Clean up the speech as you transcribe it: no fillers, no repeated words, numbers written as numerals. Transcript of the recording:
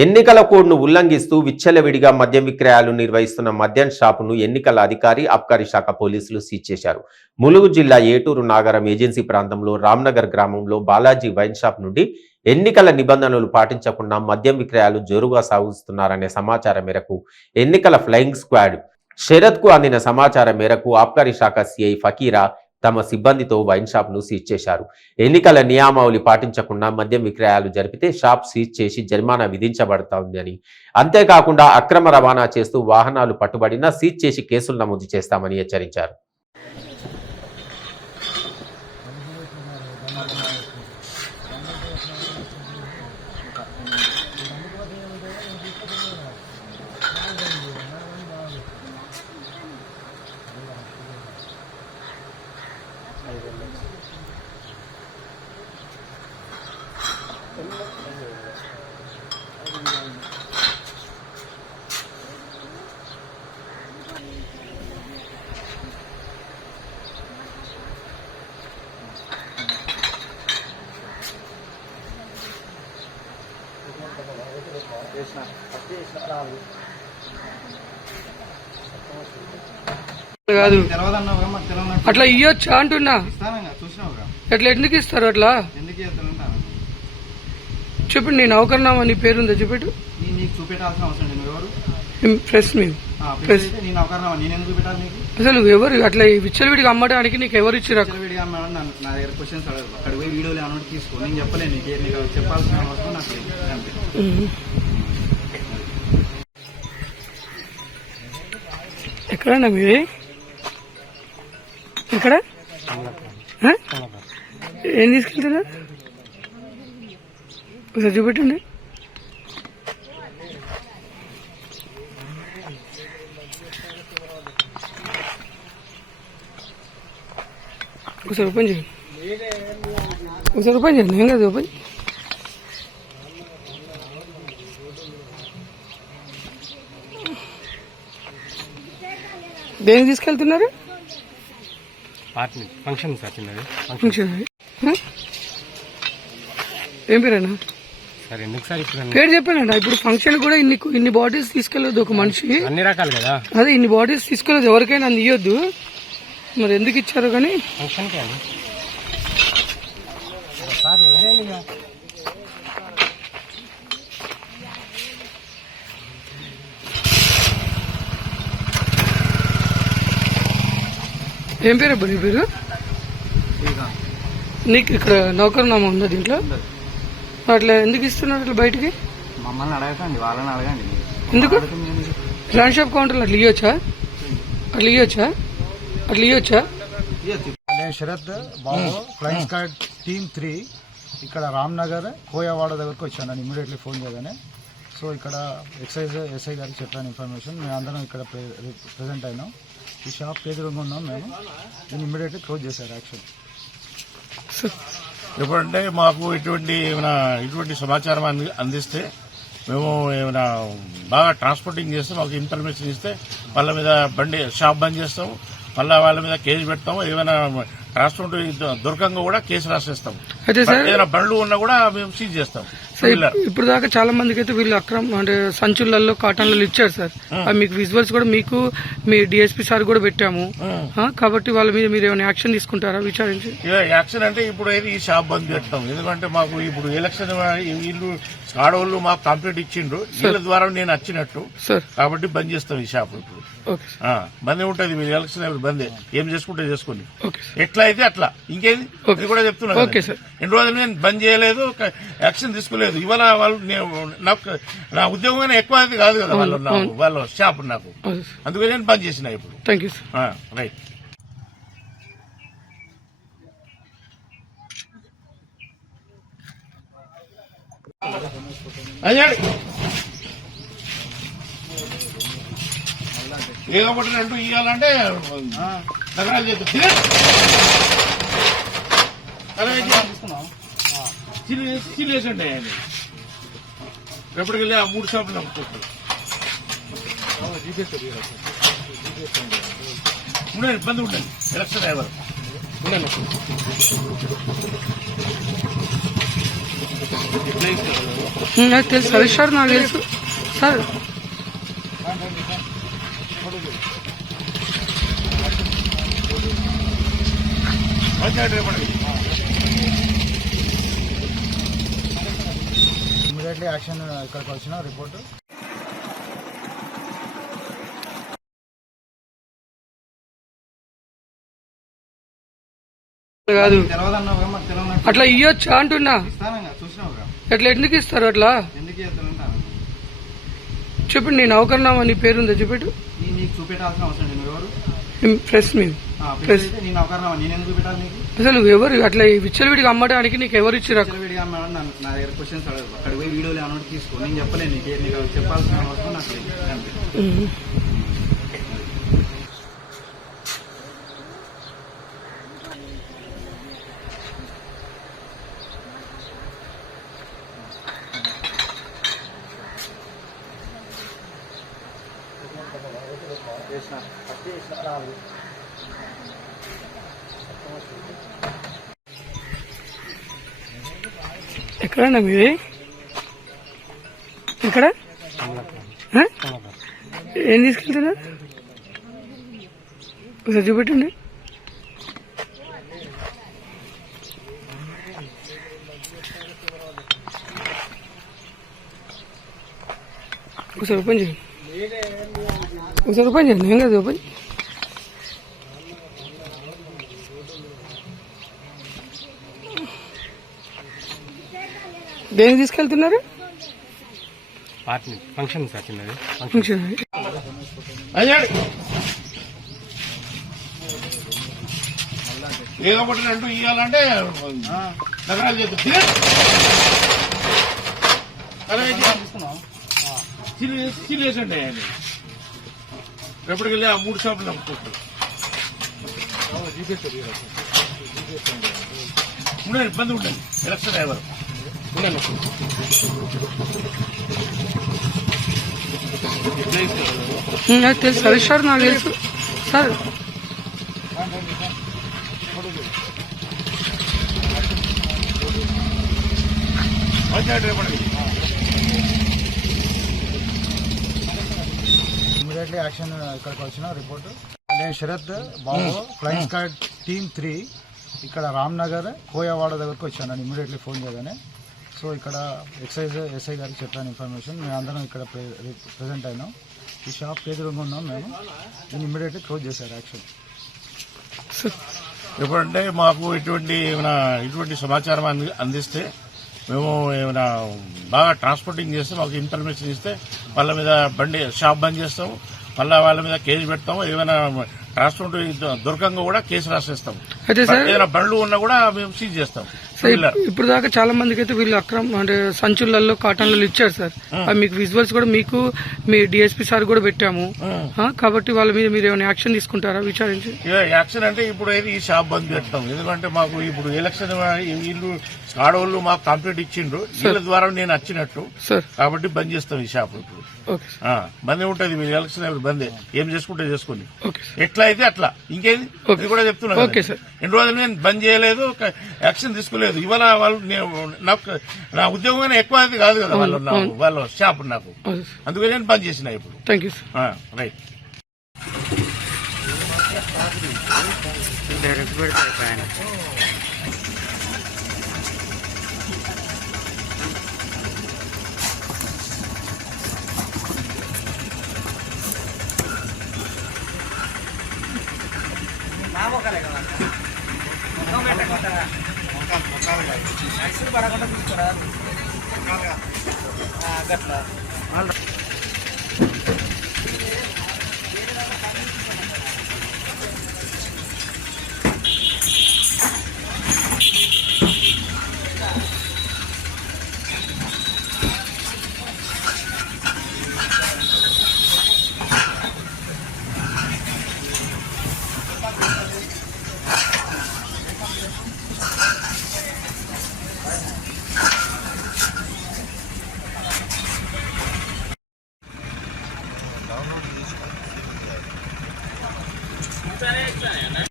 ఎన్నికల కోడ్ను ఉల్లంఘిస్తూ విచ్చలవిడిగా మద్యం విక్రయాలు నిర్వహిస్తున్న మద్యం షాపును ఎన్నికల అధికారి అబ్కారీ శాఖ పోలీసులు సీజ్ చేశారు. ములుగు జిల్లా ఏటూరు నాగరం ఏజెన్సీ ప్రాంతంలో రామ్నగర్ గ్రామంలో బాలాజీ వైన్ షాప్ నుండి ఎన్నికల నిబంధనలు పాటించకుండా మద్యం విక్రయాలు జోరుగా సాగుతున్నారనే సమాచారం మేరకు ఎన్నికల ఫ్లయింగ్ స్క్వాడ్ శరత్కు అందిన సమాచారం మేరకు అబ్కారీ శాఖ సిఐ ఫకీరా తమ సిబ్బందితో వైన్ షాప్ను సీజ్ చేశారు. ఎన్నికల నియమావళి పాటించకుండా మద్యం విక్రయాలు జరిపితే షాప్ సీజ్ చేసి జరిమానా విధించబడుతుందని, అంతేకాకుండా అక్రమ రవాణా చేస్తూ వాహనాలు పట్టుబడినా సీజ్ చేసి కేసులు నమోదు చేస్తామని హెచ్చరించారు. కాదు అట్లా ఇయ్యొచ్చా అంటున్నా. అట్లా ఎందుకు ఇస్తారు? అట్లా చెప్పండి. నేను నౌకర్నామా నీ పేరుందా చెప్పేటు? చూపెట్టాల్సిన అవసరం లేదు. ఎవరు ప్రెస్ మేము అసలు ఎవరు అట్లా విచ్చలవిడిగా అమ్మడానికి నీకు ఎవరు ఇచ్చారు? నా దగ్గర క్వశ్చన్స్ అడగదు. అక్కడ పోయి వీడియోలు అన్నట్టు తీసుకో. నేను చెప్పలేను నీకు చెప్పాల్సిన అవసరం నాకు. ఎక్కడన్నా మీది? ఎక్కడ? ఏం తీసుకెళ్తున్నారు? ఒకసారి చూపెట్టండి. ఒకసారి ఓపెన్ చేయండి. ఒకసారి ఓపెన్ చేయండి. ఏం కాదు, ఓపెన్. దేనికి తీసుకెళ్తున్నారు? Function function. ఏం పేరేనా? పేరు చెప్పానండి. ఇప్పుడు ఫంక్షన్ కూడా ఇన్ని బాటిల్స్ తీసుకెళ్ళదు ఒక మనిషి. అన్ని రకాలు కదా. అదే ఇన్ని బాటిల్స్ తీసుకెళ్ళదు ఎవరికైనా అంది ఇవ్వద్దు. మరి ఎందుకు ఇచ్చారు? కానీ ఏం పేరు అబ్బా నీ పేరు? నీకు ఇక్కడ నౌకర్నామా ఉందా దీంట్లో? అట్లా ఎందుకు ఇస్తున్నారు అట్లా బయటికి? మమ్మల్ని అడగండి, వాళ్ళని అడగండి. ఎందుకు ల్యాండ్ షాప్ కౌంటర్లో అట్లా ఇవ్వచ్చా? అట్లా ఇవ్వచ్చా? అట్లా ఇవ్వచ్చా? శరత్ బాబు, ఫ్లయింగ్ స్క్వాడ్ టీమ్ 3 ఇక్కడ రామ్నగర్ కోయవాడ దగ్గరకు వచ్చాను. ఇమీడియట్లీ ఫోన్ చేయగానే. సో ఇక్కడ ఎక్సైజ్ ఎస్ఐ గారికి చెప్పాను ఇన్ఫర్మేషన్. మేము అందరం ఇక్కడ ప్రెజెంట్ అయినాం. ఈ షాప్ ఎదురుగా ఉన్నాం మేము. దీన్ని ఇమీడియట్లీ క్లోజ్ చేశారు యాక్షన్. ఎప్పుడంటే మాకు ఇటువంటి సమాచారం అందిస్తే మేము ఏమైనా బాగా ట్రాన్స్పోర్టింగ్ చేస్తే మాకు ఇన్ఫర్మేషన్ ఇస్తే వాళ్ళ మీద షాప్ బంద్ చేస్తాం. మళ్ళీ వాళ్ళ మీద కేసు పెడతాం. ఏమైనా ట్రాన్స్పోర్ట్ దొరకంగా కూడా కేసు రాసేస్తాం. ఏదైనా బండ్లు ఉన్నా కూడా మేము సీజ్ చేస్తాం. ఇప్పుడు దాకా చాలా మందికి అయితే వీళ్ళు అక్రమ అంటే సంచులలో కాటన్లలో ఇచ్చారు సార్. మీకు విజువల్స్ కూడా మీకు మీ డిఎస్పీ సార్ కూడా పెట్టాము. కాబట్టి వాళ్ళ మీద మీరు ఏమైనా యాక్షన్ తీసుకుంటారా విచారించి? యాక్షన్ అంటే ఇప్పుడు ఈ షాప్ బంద్ పెడతాం. ఎందుకంటే మాకు ఇప్పుడు ఎలక్షన్ వీళ్ళు ఆడవాళ్ళు మాకు కంప్లీట్ ఇచ్చిండ్రు. వీళ్ళ ద్వారా నేను వచ్చినట్టు కాబట్టి బంద్ చేస్తాం ఈ షాప్. ఇప్పుడు బందే ఉంటుంది. మీరు ఎలక్షన్ బందే. ఏం చేసుకుంటే చేసుకోండి. ఎట్లా అయితే అట్లా. ఇంకేది ఇది కూడా చెప్తున్నా. ఎన్ని రోజులు నేను బంద్ చేయలేదు, యాక్షన్ తీసుకోలేదు. ఇవాళ వాళ్ళు నాకు నా ఉద్యోగం ఎక్కువ అయితే కాదు కదా వాళ్ళ షాప్ నాకు. అందుకని నేను బంద్ చేసిన ఇప్పుడు. రైట్. ఏదొకటి అంటూ ఇవ్వాలంటే నగరాలు చేస్తుంది. సీరియస్ ఉంటాయండి. ఎప్పటికెళ్ళి ఆ 3 షాపులు నమ్ముకుంటారు. ఇబ్బంది ఉండండి. ఎలక్షన్ ఎవరు ఉండండి. నాకు తెలుసు సార్ సార్ నాకు తెలుసు సార్ ఇమీడియట్లీ యాక్షన్ ఇక్కడికి వచ్చిన రిపోర్ట్ కాదు తెలవదన్నావు మాకు తెలియనట్టు అట్లా ఇయ్యొచ్చా అంటున్నా ఇస్తానంగా చూసినావుగా అట్లా ఎందుకు ఇస్తారు అట్లా ఎందుకు చేస్తానంటాను చెప్పండి నేను నౌకర్నామా నీ పేరుందా చెప్పేటు నీకు చూపెట్టాల్సిన అవసరం లేదు నువ్వు ఎవరు ప్రెస్ మీ ప్రెస్ అయితే నేను అవకాశం నేను ఎందుకు చూపెట్టాలి నీకు అసలు నువ్వు ఎవరు అట్లా విచ్చలవిడిగా అమ్మడానికి నీకు ఎవరు ఇచ్చిరా విడిగా మేడం నా దగ్గర క్వశ్చన్స్ అడగదు అక్కడ పోయి వీడియోలు ఏమన్నా తీసుకో నేను చెప్పలేను నీకు చెప్పాల్సిన అవసరం నాకు లేదు అంతే ఎక్కడన్నా మీది ఎక్కడ ఏం తీసుకెళ్తున్నారు ఒకసారి చూపెట్టండి ఒకసారి ఓపెన్ చేయండి ఒకసారి ఓపెన్ చేయండి ఏం కాదు ఓపెన్ దేనికి తీసుకెళ్తున్నారు ఫంక్షన్ సార్ చిన్నది ఫంక్షన్ ఏదో ఒకటి అంటూ ఇవ్వాలంటే నగరాలు చేస్తుంది సీరియస్ అండి ఎప్పటికెళ్ళి ఆ 3 షాపులు నమ్ముకుంటారు ఉండండి ఇబ్బంది ఉండండి ఎలక్షన్ ఎవరు నాకు తెలుసు సార్ సార్ నాకు తెలుసు సార్ ఇమీడియట్లీ యాక్షన్ ఇక్కడికి వచ్చిన రిపోర్ట్ నేను శరత్ బాబు ఫ్లయింగ్ స్క్వాడ్ టీమ్ 3 ఇక్కడ రామ్నగర్ కోయవాడ దగ్గరకు వచ్చాను ఇమీడియట్లీ ఫోన్ చేయగానే సో ఇక్కడ ఎక్సైజ్ ఎస్ఐ గారికి చెప్పాను ఇన్ఫర్మేషన్ మేము అందరం ఇక్కడ ప్రెజెంట్ అయినాం ఈ షాప్ ఎదురుగా ఉన్నాం మేము దీన్ని ఇమీడియట్లీ క్లోజ్ చేశారు యాక్షన్ ఎప్పుడంటే మాకు ఇటువంటి సమాచారం అందిస్తే మేము ఏమైనా బాగా ట్రాన్స్పోర్టింగ్ చేస్తే మాకు ఇన్ఫర్మేషన్ ఇస్తే వాళ్ళ మీద షాప్ బంద్ చేస్తాము మళ్ళీ వాళ్ళ మీద కేసు పెడతాము ఏమైనా ట్రాన్స్పోర్ట్ దొరకంగా కూడా కేసు రాసేస్తాం ఏదైనా బండ్లు ఉన్నా కూడా మేము సీజ్ చేస్తాం ఇప్పుడు దాకా చాలా మందికి అయితే వీళ్ళు అంటే సంచులలో కాటన్లలో ఇచ్చారు సార్ మీకు విజువల్స్ కూడా మీకు మీ డిఎస్పీ సార్ కూడా పెట్టాము కాబట్టి వాళ్ళ మీద మీరు ఏమైనా యాక్షన్ తీసుకుంటారా విచారించి యాక్షన్ అంటే ఇప్పుడు ఈ షాప్ బంద్ పెడతాం ఎందుకంటే మాకు ఇప్పుడు ఎలక్షన్ వీళ్ళు ఆడవాళ్ళు మాకు కంప్లీట్ ఇచ్చిండ్రు వీళ్ళ ద్వారా నేను వచ్చినట్టు కాబట్టి బంద్ చేస్తాం ఈ షాప్ ఇప్పుడు బందే ఉంటుంది మీరు ఎలక్షన్ బందే ఏం చేసుకుంటే చేసుకోండి ఎట్లా అయితే అట్లా ఇంకేది ఇది కూడా చెప్తున్నాను ఎన్ని రోజులు నేను బంద్ చేయలేదు యాక్షన్ తీసుకోలేదు ఇవాళ వాళ్ళు నా ఉద్యోగం ఎక్కువ అది కాదు కదా వాళ్ళ షాప్ నాకు అందుకని నేను బంద్ చేసిన ఇప్పుడు రైట్ గట్లా